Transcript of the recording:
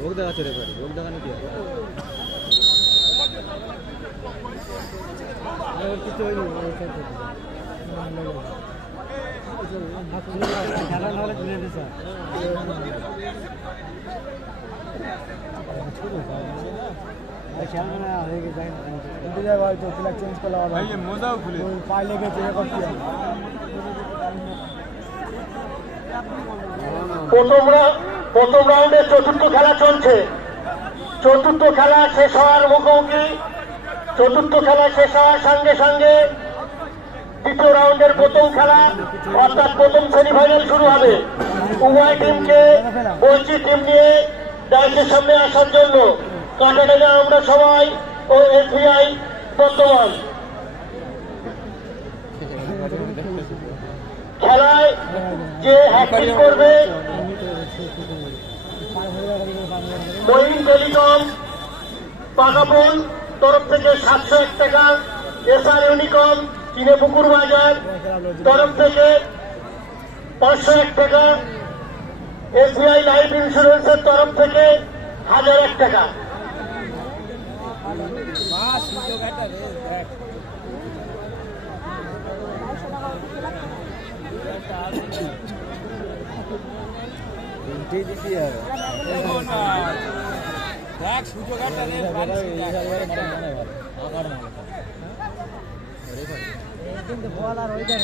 ভোগ দেখাচ্ছে রেফারি, ভোগ দেখানো কি হয়? কিছু হয়নি, খেলা নাহলে তুলে দিচ্ছে। চেঞ্জ করলাম মোজাও খুলে পায়ে লেগেছে। প্রথম রাউন্ডে চতুর্থ খেলা চলছে। চতুর্থ খেলা শেষ হওয়ার মুখোমুখি, চতুর্থ খেলা শেষ হওয়ার সঙ্গে সঙ্গে দ্বিতীয় রাউন্ডের প্রথম খেলা অর্থাৎ প্রথম সেমিফাইনাল শুরু হবে। উভয় টিমকে বলছি টিম নিয়ে ডাইসের সামনে আসার জন্য। কাটাটাকে আমরা সবাই ও এসবিআই বর্তমান খেলায় যে হ্যাট্রিক করবে মহিন টেলিকম পাকাপুল তরফ থেকে 701 টাকা, এসআর ইউনিকম চিনেপুকুর বাজার তরফ থেকে 501 টাকা, এসবিআই লাইফ ইন্স্যুরেন্সের তরফ থেকে 1001 টাকা। কিন্তু বল আর ওইটার